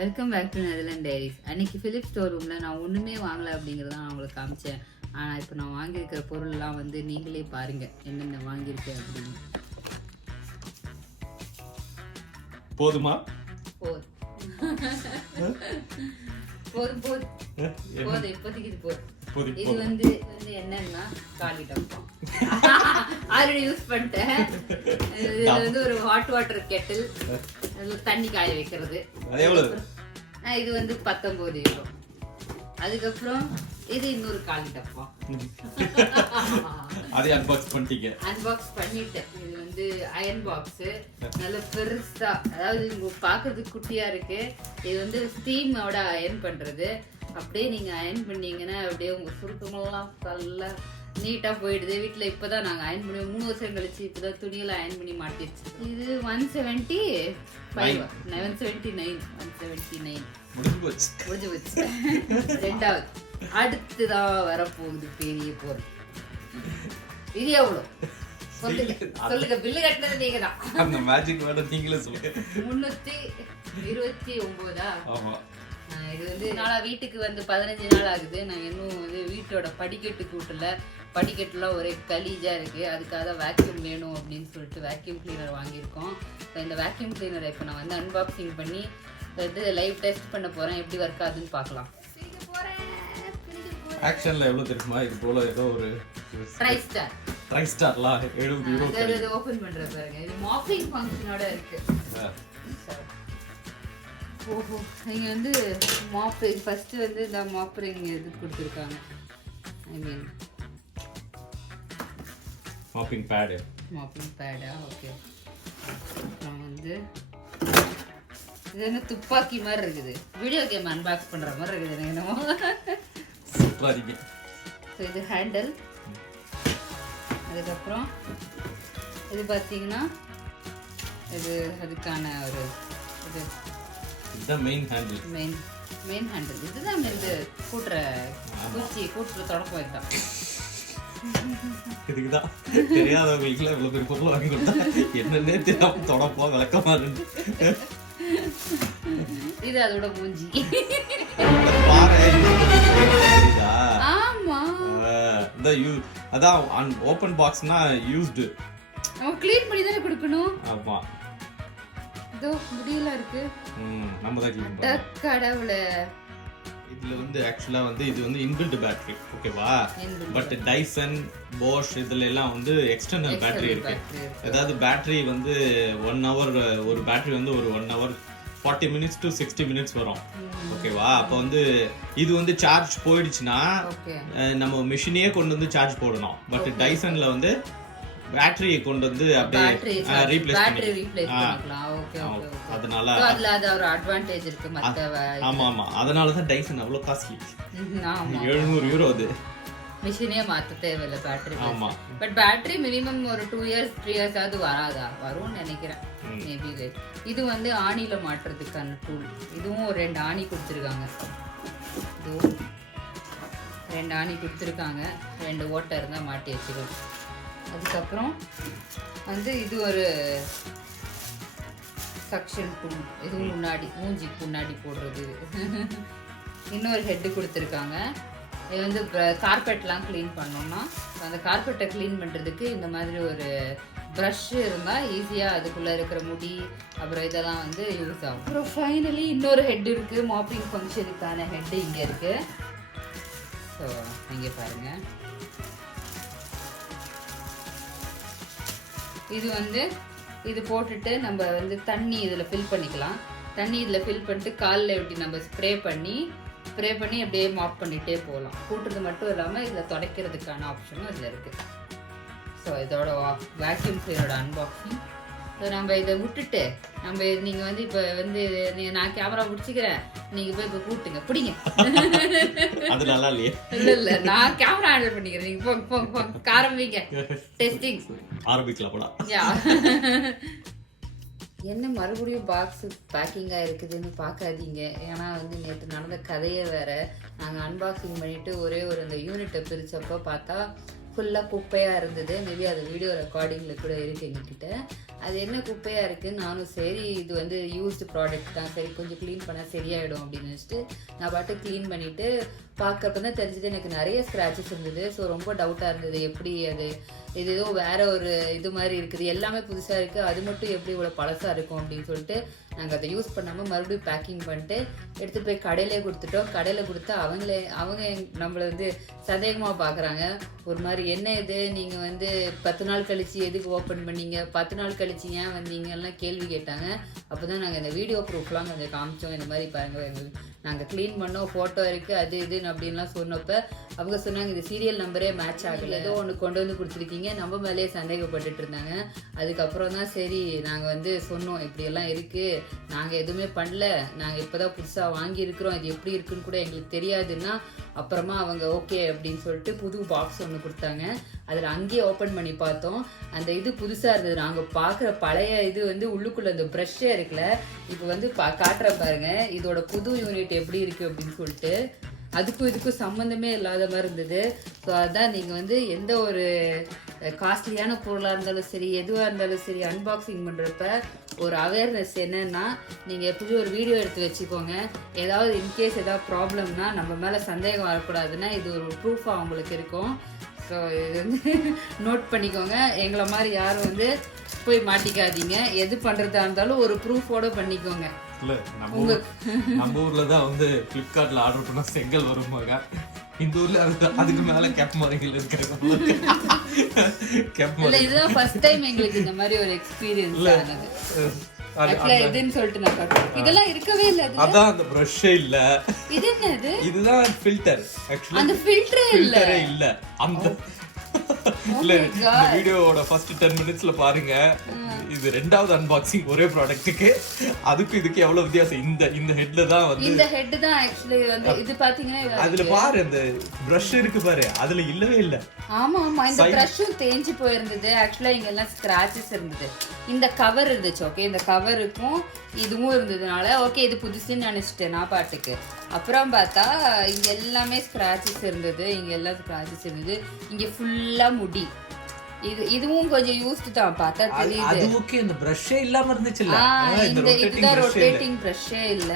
Welcome back to Netherland diaries. அன்னைக்கு Philip store ரூம்ல நான் ஒண்ணுமே வாங்கல அப்படிங்கறத நான் உங்களுக்கு காமிச்சேன். ஆனா இப்போ நான் வாங்கியிருக்கிற பொருள்லாம் வந்து நீங்களே பாருங்க என்னென்ன வாங்கியிருக்கேன் அப்படின்னு. போதுமா? போதும் போதும் போதும் போதும் இப்போதைக்கு இது போதும். இது வந்து என்னன்னா காலி டப்பா ஆல்ரெடி யூஸ் பண்ணிட்டேன். இது வந்து ஒரு ஹாட் வாட்டர் கெட்டில், தண்ணி காய வைக்கிறது. இது வந்து 19 euro. அதுக்கப்புறம் இது இன்னொரு காலி டப்பா. அதை அன்பாக்ஸ் பண்ணிட்டீங்க? அன்பாக்ஸ் பண்ணிட்டேன். இது வந்து அயன் பாக்ஸ், நல்ல பெருசா, அதாவது உங்களுக்கு பார்க்கிறதுக்கு குட்டியா இருக்கு. இது வந்து ஸ்டீமோட அயன் பண்றது. அப்படியே நீங்க அயன் பண்ணீங்கன்னா அப்படியே உங்க சுருக்கமெல்லாம் நல்லா நீட்டா போயிடுது. வீட்டுல இப்பதான் நாங்க அயன் பண்ணி 3 வருஷம் கழிச்சு இப்பதான் துணியெல்லாம் அயன் பண்ணி மாட்டிடுச்சு. இது 179 முடிஞ்சு போச்சு. ரெண்டாவது அடுத்துதான் வரப்போகுது பெரிய பொருள். இது எவ்வளவு சொல்லுங்க, பில்லு கட்டினது நீங்க தான். அந்த மேஜிக் வேர்ட் நீங்களே சொல்லுங்க. 329. ஆமா. இது வந்து நாளா வீட்டுக்கு வந்து 15 நாள் ஆகுது. நான் இன்னும் வந்து வீட்டோட படிக்கட்டு கூட்டல. படிக்கட்டுலாம் ஒரே கலீஜா இருக்கு. அதுக்காக வேக்யூம் வேணும் அப்படின்னு சொல்லிட்டு வேக்யூம் கிளீனர் வாங்கியிருக்கோம். இந்த வேக்யூம் கிளீனரை இப்போ நான் வந்து அன்பாக்சிங் பண்ணி வந்து லைவ் டெஸ்ட் பண்ண போறேன். எப்படி ஒர்க் ஆகுதுன்னு பார்க்கலாம். ஆக்ஷன்ல எவ்வளவு தெரியுமா? இது போல ஏதோ ஒரு ட்ரை ஸ்டார்லாம் 70 euro. இத ஓபன் பண்ற பாருங்க. இது மாப்பிங் ஃபங்க்ஷனோட இருக்கு. ஓஹோ, இங்க வந்து மாப் ஃபர்ஸ்ட் வந்து இந்த மாப்பிங் இது கொடுத்திருக்காங்க. ஐ மீன் மாப்பிங் பேடா? ஓகே. அப்புறம் வந்து இது என்ன துப்பாக்கி மாதிரி இருக்குது. வீடியோ கேம் அன்பாக்ஸ் பண்ற மாதிரி இருக்குது எனக்கு என்னமோ. சூப்பரா இருக்கு. இது ஹேண்டில். அதுக்கப்புறம் இது பார்த்தீங்கன்னா இது அதுக்கான ஒரு இது இதுதான் மெயின் ஹேண்டில். மெயின் ஹேண்டில் இதுதான் இந்த கூட்டுற தொடக்கம் இதுதான். இதுக்குதான் தெரியாதவங்களுக்கு இவ்வளவு பெரிய பொருள் வாங்கி கொடுத்தா என்னன்னே தெரியாம தொடப்பா விளக்கமா இருந்து. இது அதோட மூஞ்சி. ஆமா, அதான் ஓபன் பாக்ஸ்னா யூஸ்டு. நம்ம க்ளீன் பண்ணி தானே கொடுக்கணும். ஆமா, இதோ முடியல இருக்கு. நம்ம தான் க்ளீன் பண்ணோம். கடவுளே. இதுல வந்து ஆக்சுவலா வந்து இது வந்து இன்பில்ட் பேட்டரி, ஓகேவா? பட் டைசன், போஷ் இதுல எல்லாம் வந்து எக்ஸ்டர்னல் பேட்டரி இருக்கு. அதாவது பேட்டரி வந்து 1 hour, ஒரு பேட்டரி வந்து ஒரு 1 hour 40 minutes to 60 minutes வரும், ஓகேவா? அப்ப வந்து இது வந்து சார்ஜ் போயிடுச்சுன்னா நம்ம மிஷினையே கொண்டு வந்து சார்ஜ் போடணும். பட் டைசன்ல வந்து பேட்டரியை கொண்டு வந்து அப்படியே ரீப்ளேஸ் பண்ணிக்கலாம். Okay okay. அதனால அதுல ஒரு அட்வான்டேஜ் இருக்கு மத்த. ஆமா, அதனால தான் டைசன் அவ்வளவு காஸ்ட்லி. ஆமா, 700 euro. அது மிஷினே மாத்த தேவையில்ல பேட்டரி. ஆமா, பட் பேட்டரி மினிமம் ஒரு 2 years 3 years ஆவது வராதா? வரும்னு நினைக்கிறேன். மேபி இது வந்து ஆணில மாட்டுறதுக்கான டூல். இதுவும் 2 ஆணி கொடுத்துருக்காங்க. இது 2 ஆணி கொடுத்துருக்காங்க. 2 ஓட்டை இருந்தா மாட்டி வச்சுக்கணும். அதுக்கப்புறம் வந்து இது ஒரு சக்ஷன் டூல். இதுவும் முன்னாடி மூஞ்சிக்கு முன்னாடி போடுறது. இன்னொரு ஹெட்டு கொடுத்துருக்காங்க. இது வந்து கார்பெட்லாம் க்ளீன் பண்ணோம்னா அந்த கார்பெட்டை க்ளீன் பண்ணுறதுக்கு இந்த மாதிரி ஒரு ப்ரஷ் இருந்தால் ஈஸியாக அதுக்குள்ளே இருக்கிற முடி அப்புறம் இதெல்லாம் வந்து யூஸ் ஆகும். அப்புறம் ஃபைனலி இன்னொரு ஹெட் இருக்குது. மாப்பிங் ஃபங்க்ஷனுக்கான ஹெட்டு இங்கே இருக்குது. ஸோ இங்கே பாருங்கள். இது வந்து இது போட்டுட்டு நம்ம வந்து தண்ணி இதில் ஃபில் பண்ணிக்கலாம். தண்ணி இதில் ஃபில் பண்ணிட்டு காலில் எப்படி நம்ம ஸ்ப்ரே பண்ணி அப்படியே மாப் பண்ணிகிட்டே போகலாம். கூட்டுறது மட்டும் இல்லாமல் இதில் துடைக்கிறதுக்கான ஆப்ஷனும் இதில் இருக்குது. ஸோ இதோட வேக்யூம் கிளீனரோட அன்பாக்சிங். ஸோ நம்ம இதை விட்டுட்டு நீங்கள் வந்து இப்போ வந்து நான் கேமரா பிடிச்சிக்கிறேன், நீங்கள் போய் இப்போ கூட்டுங்க, பிடிங்க. அது நல்லா இல்லையே. இல்லை, நான் கேமரா ஹேண்டில் பண்ணிக்கிறேன். நீங்கள் போங்க ஆரம்பிங்க. டெஸ்டிங் ஆரம்பிக்கலாம் போல. என்ன மறுபடியும் பாக்ஸ் பேக்கிங்காக இருக்குதுன்னு பார்க்காதீங்க. ஏன்னா வந்து நேற்று நடந்த கதையை வேற நாங்கள் அன்பாக்சிங் பண்ணிட்டு ஒரே ஒரு அந்த யூனிட்டை பிரித்தப்போ பார்த்தா ஃபுல்லாக குப்பையாக இருந்தது. மேபி அது வீடியோ ரெக்கார்டிங்கில் கூட இருக்குது எங்ககிட்ட. அது என்ன குப்பையாக இருக்குன்னு நானும் சரி இது வந்து யூஸ்டு ப்ராடக்ட் தான், சரி கொஞ்சம் க்ளீன் பண்ணால் சரியாயிடும் அப்படின்னு நினச்சிட்டு நான் பாட்டு க்ளீன் பண்ணிவிட்டு பார்க்கறப்ப தான் தெரிஞ்சது எனக்கு நிறைய ஸ்க்ராச்சஸ் இருந்தது. ஸோ ரொம்ப டவுட்டாக இருந்தது எப்படி அது இது ஏதோ வேற ஒரு இது மாதிரி இருக்குது, எல்லாமே புதுசாக இருக்குது, அது மட்டும் எப்படி இவ்வளோ பழசாக இருக்கும் அப்படின்னு சொல்லிட்டு நாங்கள் அதை யூஸ் பண்ணாமல் மறுபடியும் பேக்கிங் பண்ணிட்டு எடுத்துகிட்டு போய் கடையிலே கொடுத்துட்டோம். கடையில் கொடுத்தா அவங்க நம்மளை வந்து சந்தேகமாக பார்க்குறாங்க. ஒரு மாதிரி என்ன இது நீங்கள் வந்து 10 நாள் கழிச்சு எதுக்கு ஓப்பன் பண்ணீங்க, 10 நாள் கழிச்சு ஏன் வந்தீங்க எல்லாம் கேள்வி கேட்டாங்க. அப்போ தான் நாங்கள் இந்த வீடியோ ப்ரூஃப்லாம் கொஞ்சம் காமிச்சோம். இந்த மாதிரி பாருங்கள் நாங்கள் க்ளீன் பண்ணோம், ஃபோட்டோ இருக்குது, அது இதுன்னு அப்படின்லாம் சொன்னப்போ அவங்க சொன்னாங்க இது சீரியல் நம்பரே மேட்ச் ஆகலை, ஏதோ ஒன்று கொண்டு வந்து கொடுத்துருக்கீங்க, நம்ம மேலேயே சந்தேகப்பட்டுட்டு இருந்தாங்க. அதுக்கப்புறம் தான் சரி நாங்கள் வந்து சொன்னோம் இப்படியெல்லாம் இருக்குது, நாங்கள் எதுவுமே பண்ணல, நாங்கள் இப்போ தான் புதுசாக வாங்கியிருக்கிறோம், இது எப்படி இருக்குன்னு கூட எங்களுக்கு தெரியாதுன்னா அப்புறமா அவங்க ஓகே அப்படின்னு சொல்லிட்டு புது பாக்ஸ் ஒன்று கொடுத்தாங்க. அதில் அங்கேயே ஓப்பன் பண்ணி பார்த்தோம். அந்த இது புதுசாக இருந்தது. நாங்கள் பார்க்குற பழைய இது வந்து உள்ளுக்குள்ளே அந்த ப்ரஷ்ஷே இருக்குல்ல, இப்போ வந்து காட்டுற பாருங்க இதோட புது யூனிட் எப்படி இருக்குது அப்படின்னு சொல்லிட்டு. அதுக்கும் இதுக்கும் சம்மந்தமே இல்லாத மாதிரி இருந்தது. ஸோ அதான் நீங்கள் வந்து எந்த ஒரு காஸ்ட்லியான பொருளாக இருந்தாலும் சரி எதுவாக இருந்தாலும் சரி அன்பாக்சிங் பண்ணுறப்ப ஒரு அவேர்னஸ் என்னன்னா நீங்கள் எப்படி ஒரு வீடியோ எடுத்து வச்சுக்கோங்க. ஏதாவது இன்கேஸ் ஏதாவது ப்ராப்ளம்னா நம்ம மேலே சந்தேகம் வரக்கூடாதுன்னா இது ஒரு ப்ரூஃபாக அவங்களுக்கு இருக்கும். ஸோ இது வந்து நோட் பண்ணிக்கோங்க. எங்களை மாதிரி யாரும் வந்து போய் மாட்டிக்காதீங்க. எது பண்ணுறதா இருந்தாலும் ஒரு ப்ரூஃபோட பண்ணிக்கோங்க. இல்ல நம்ம ஊர்ல தான் வந்து பிளிப்கார்ட்ல ஆர்டர் பண்ணா செங்கல் வருமாங்க. இந்த ஊர்ல அதுக்கு மேல கேப் மரங்கள் இருக்கிறது. இதுதான் ஃபர்ஸ்ட் டைம் எங்களுக்கு இந்த மாதிரி ஒரு எக்ஸ்பீரியன்ஸ் ஆனது. இதுன்னு சொல்லிட்டு நான் காட்டுறேன். இதெல்லாம் இருக்கவே இல்ல. அதான் அந்த பிரஷ்ஷே இல்ல. இது என்னது? இதுதான் ஃபில்டர். ஆக்சுவலி அந்த ஃபில்டரே இல்ல. அந்த இல்ல இந்த வீடியோவோட ஃபர்ஸ்ட் 10 மினிட்ஸ்ல பாருங்க. இது ரெண்டாவது அன்பாக்சிங் ஒரே ப்ராடக்ட்டுக்கு. அதுக்கு இதுக்கு எவ்வளவு வித்தியாசம். இந்த ஹெட்ல தான் வந்து இந்த ஹெட் தான் एक्चुअली வந்து இது பாத்தீங்கன்னா அதுல பாரு அந்த பிரஷ் இருக்கு பாரு, அதுல இல்லவே இல்ல. ஆமா இந்த பிரஷும் தேஞ்சு போயிருந்தது. ஆக்சுவலா இங்க எல்லாம் ஸ்கிராச்சஸ் இருந்தது. இந்த கவர் இருந்துச்சு. ஓகே இந்த கவருக்கும் இதுவும் இருந்ததுனால ஓகே இது புதுசுன்னு நினைச்சிட்டேன் நான் பாட்டுக்கு. அப்புறம் பார்த்தா இங்க எல்லாமே ஸ்கிராச்சஸ் இருந்தது. இங்க எல்லாம் ஸ்கிராச்சஸ் இருந்தது. இங்க ஃபுல்லா முடி. இதுவும் கொஞ்சம் யூஸ்டு தான் பார்த்தா தெரியுது. அது ஓகே இந்த பிரஷ்ஷே இல்லாம இருந்துச்சுல. இதுதான் ரொட்டேட்டிங் பிரஷ்ஷே இல்ல.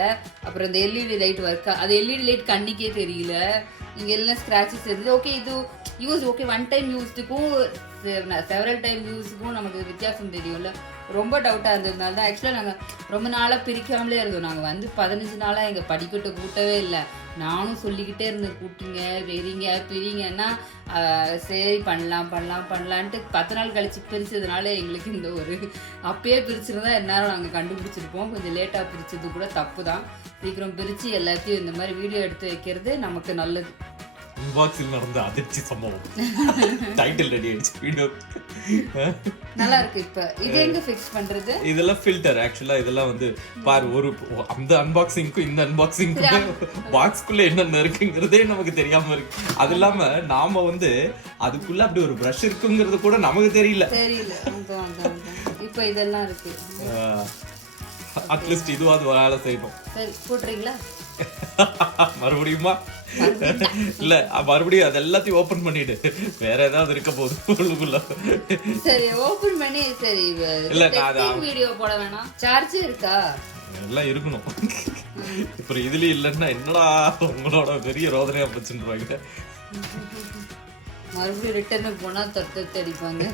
அப்புறம் இந்த எல்இடி லைட் ஒர்க், அது எல்இடி லைட் கண்ணுக்கே தெரியல. இங்க எல்லாம் ஸ்கிராச்சஸ் இருந்தது. ஓகே இது யூஸ் ஓகே ஒன் டைம் யூஸ்டுக்கும் செவரல் டைம் யூஸுக்கும் நமக்கு வித்தியாசம் தெரியும்ல. ரொம்ப டவுட்டாக இருந்ததுனால தான் ஆக்சுவலாக நாங்கள் ரொம்ப நாளாக பிரிக்காமலே இருந்தோம். நாங்கள் வந்து 15 நாளாக எங்கள் படிக்கட்டை கூட்டவே இல்லை. நானும் சொல்லிக்கிட்டே இருந்தேன் கூட்டிங்க பிரிங்கன்னா சரி பண்ணலான்ட்டு 10 நாள் கழிச்சு பிரிச்சதுனால எங்களுக்கு இந்த ஒரு அப்பயே பிரிச்சிருந்தா எந்நேரம் நாங்கள் கண்டுபிடிச்சிருப்போம். கொஞ்சம் லேட்டாக பிரிச்சது கூட தப்பு தான். சீக்கிரம் பிரித்து எல்லாத்தையும் இந்த மாதிரி வீடியோ எடுத்து வைக்கிறது நமக்கு நல்லது. அன்பாக்சிங் நடந்த அதிர்ச்சி சம்பவம். டைட்டில் ரெடி ஆயிடுச்சு வீடியோ. நல்லா இருக்கு. இப்ப இது எங்க ஃபிக்ஸ் பண்றது? இதெல்லாம் ஃபில்டர். ஆக்சுவலா இதெல்லாம் வந்து பாரு ஒரு அந்த அன்பாக்சிங்க்கும் இந்த அன்பாக்சிங்க்கும் பாக்ஸ்க்குள்ள என்னென்ன இருக்குங்கிறதே நமக்கு தெரியாம இருக்கு. அது இல்லாம நாம வந்து அதுக்குள்ள அப்படி ஒரு பிரஷ் இருக்குங்கிறது கூட நமக்கு தெரியல. இப்ப இதெல்லாம் இருக்கு. அட்லீஸ்ட் இதுவாது வேலை செய்யணும். சரி போட்டுறீங்களா? மறுபடியுமா? இல்ல மறுபடியும் அது எல்லாத்தையும் ஓபன் பண்ணிடு. வேற ஏதாவது இருக்க போகுது உள்ளுக்குள்ள. சரி ஓபன் பண்ணி சரி இல்ல நான் வீடியோ போட வேணாம். சார்ஜ் இருக்கா? எல்லாம் இருக்கணும். இப்ப இதுலயும் இல்லன்னா என்னடா உங்களோட பெரிய ரோதனையா போச்சுன்றாங்க. மறுபடியும் ரிட்டர்னுக்கு போனா தட்டு அடிப்பாங்க.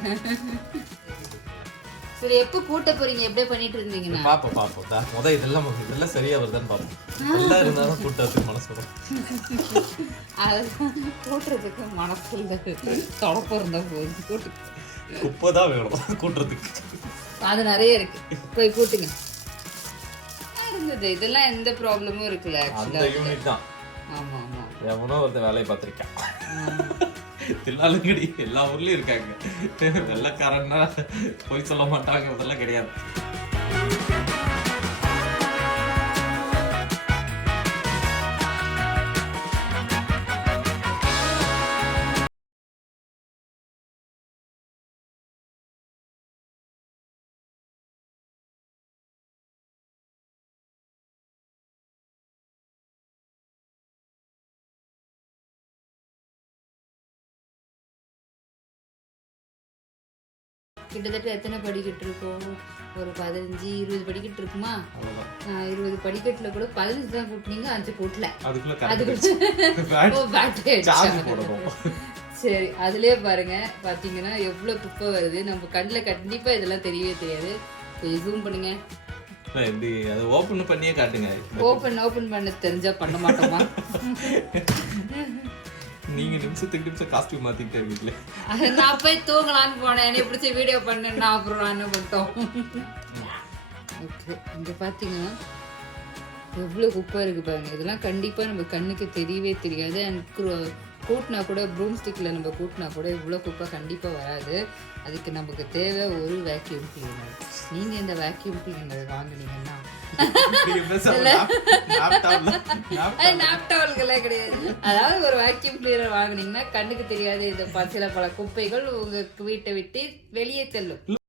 சரி எப்போ கூட்ட போறீங்க? எப்படியே பண்ணிட்டு இருந்தீங்கன்னா பாப்போம். இதெல்லாம் சரியா வருதான்னு பாப்போம். எல்லாம் இருந்தாலும் கூட்டத்துக்கு மனசு வரும். கூட்டுறதுக்கு மனசு இல்லை. தொடப்பம் இருந்தா போதும். குப்பைதான் வேணும் கூட்டுறதுக்கு. அது நிறைய இருக்கு. போய் கூட்டுங்க. இருந்தது இதெல்லாம் எந்த ப்ராப்ளமும் இருக்குல்ல. அந்த யூனிட் தான். ஆமா எவனோ ஒருத்தன் வேலையை பார்த்திருக்கேன். தில்லாலங்கடி எல்லா ஊர்லயும் இருக்காங்க. வெள்ளக்காரன்னா போய் சொல்ல மாட்டாங்க, அதெல்லாம் கிடையாது. கிட்டத்தட்ட எத்தனை படிக்கட்டு இருக்கும்? ஒரு 15-20 படிக்கட்டு இருக்குமா? அவ்வளவுதான். 20 படிக்கட்டுல கூட 15 தான் கூட்டினீங்க, 5 கூட்டல. அதுக்குள்ள பேட்டரி சார்ஜ் போடணும். சரி, அதுலயே பாருங்க பாத்தீங்கன்னா எவ்வளவு குப்பை வருது. நம்ம கண்ணுல கண்டிப்பா இதெல்லாம் தெரியவே தெரியாது. கொஞ்சம் ஜூம் பண்ணுங்க. எப்படி அதை ஓபன் பண்ணியே காட்டுங்க. ஓபன் பண்ண தெரிஞ்சா பண்ண மாட்டோமா? நீங்க நிமிஷம் காஸ்டியூம் மாத்திக்கிட்டே இருக்கீங்களே. நான் போய் தூங்கலான்னு போனேன், என்னை பிடிச்ச வீடியோ பண்ணேன்னா அப்புறம் நான் என்ன பண்ணிட்டோம். ஓகே, இங்க பாத்தீங்கன்னா எவ்வளவு குப்பை இருக்கு பாருங்க. இதெல்லாம் கண்டிப்பா நம்ம கண்ணுக்கு தெரியவே தெரியாது. அண்ட் கூட்டினா கூட ப்ரூம் ஸ்டிக்ல நம்ம கூட்டினா கூட இவ்வளோ குப்பை கண்டிப்பா வராது. அதுக்கு நமக்கு தேவை ஒரு வேக்யூம் கிளீனர். நீங்க இந்த வேக்யூம் கிளீனர் வாங்குனீங்கன்னா நாப்டாவல்களே கிடையாது. அதாவது ஒரு வேக்யூம் கிளீனர் வாங்குனீங்கன்னா கண்ணுக்கு தெரியாது இந்த சில பல குப்பைகள் உங்க வீட்டை விட்டு வெளியே செல்லும்.